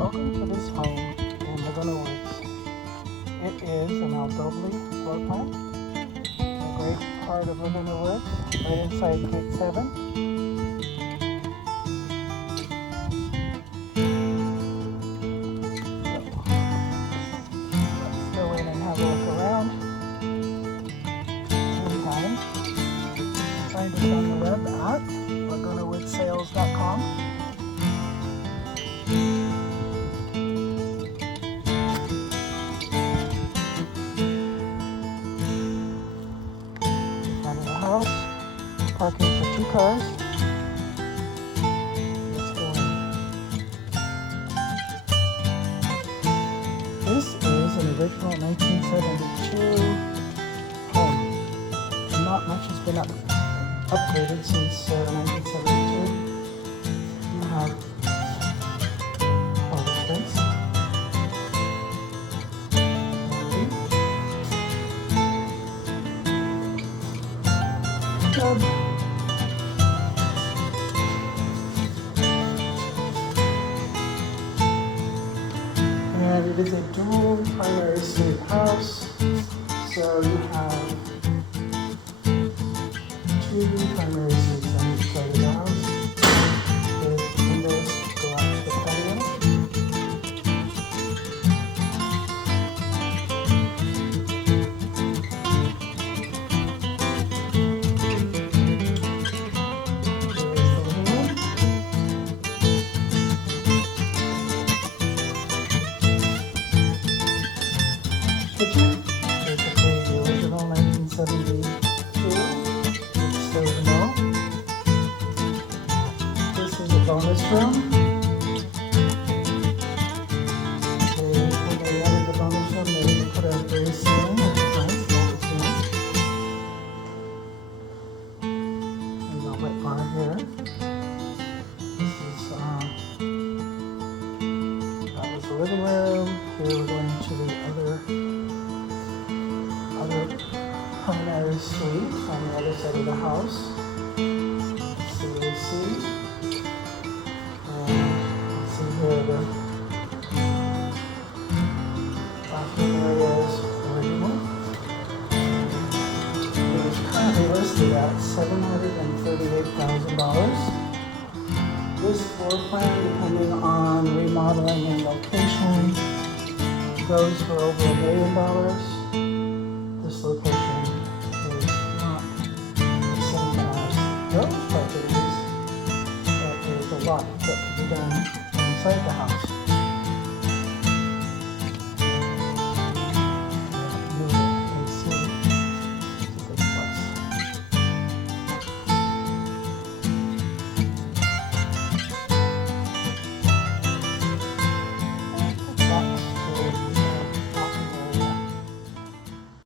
Welcome to this home in Laguna Woods. It is an elderly floor plan, a great part of Laguna Woods, right inside Gate 7. Let's go in and have a look around. Meantime, find us on the web at lagunawoodsales.com. House, parking for 2 cars. Let's go in. This is an original 1972 home. Not much has been upgraded since 1972. You have all the space. And it is a dual primary suite house, so you have 2 primary suites on each side of the house with windows to go out to the patio. Kitchen, basically the original 1972 stove and all. This is a bonus room. When they added the bonus room, they put a gray ceiling, which is nice, vaulted ceiling. There's a wet bar here. This is that was the living room. Here we're going to the other primary suite on the other side of the house. So you see, and let's see here the bathroom area is original. It is currently listed at $738,000. This floor plan, depending on remodeling and location, goes for over $1 million. This location is not the same as those properties, but there's a lot that can be done inside the house.